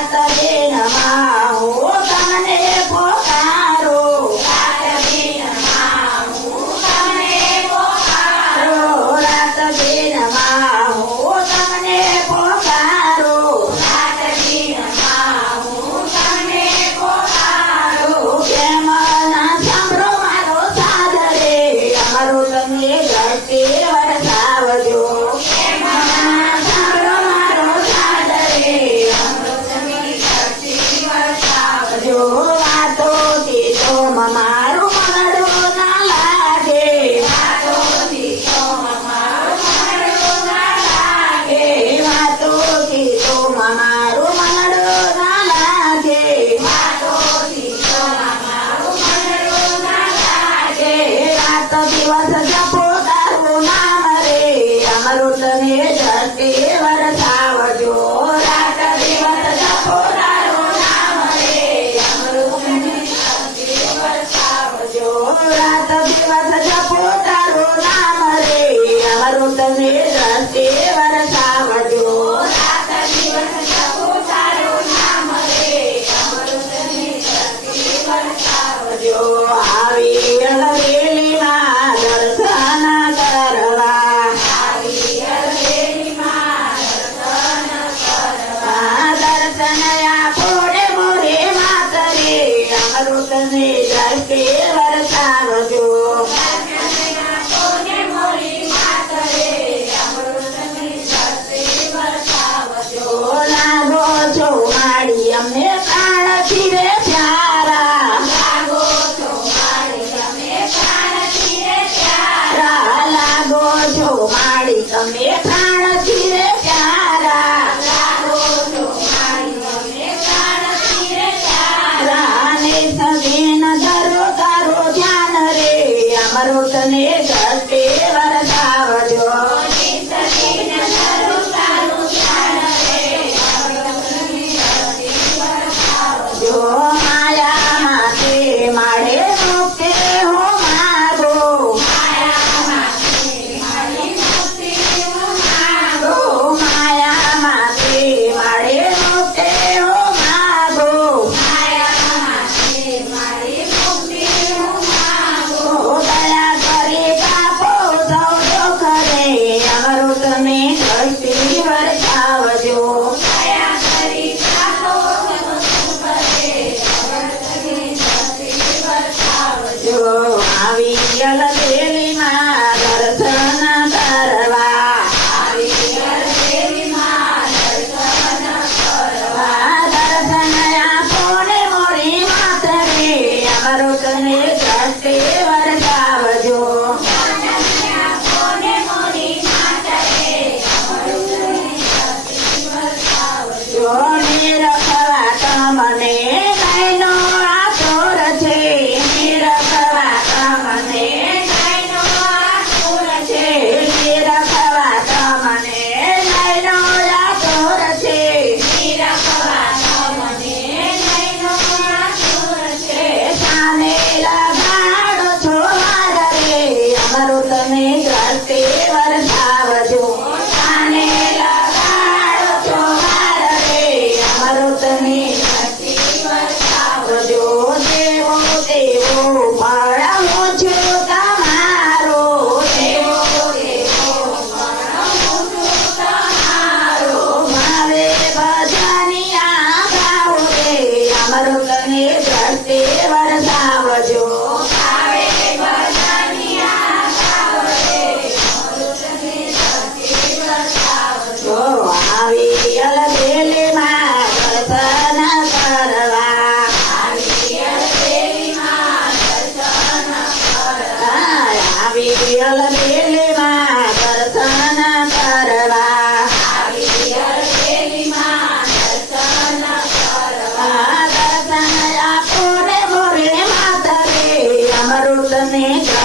I said it. ದಿವಸದ ಪೂರ್ಣ ಮಾಮರೇ ಅಮರುತನೇ ಜಾತಿ ವರ अरुत में करके वरता जो લાગો છો માડી અમને પ્રાણથી રે પ્યારા લાગો છો માડી અમને પ્રાણથી રે પ્યારા લાગો છો માડી તમે પ્રાણ Valeria. ఆవియల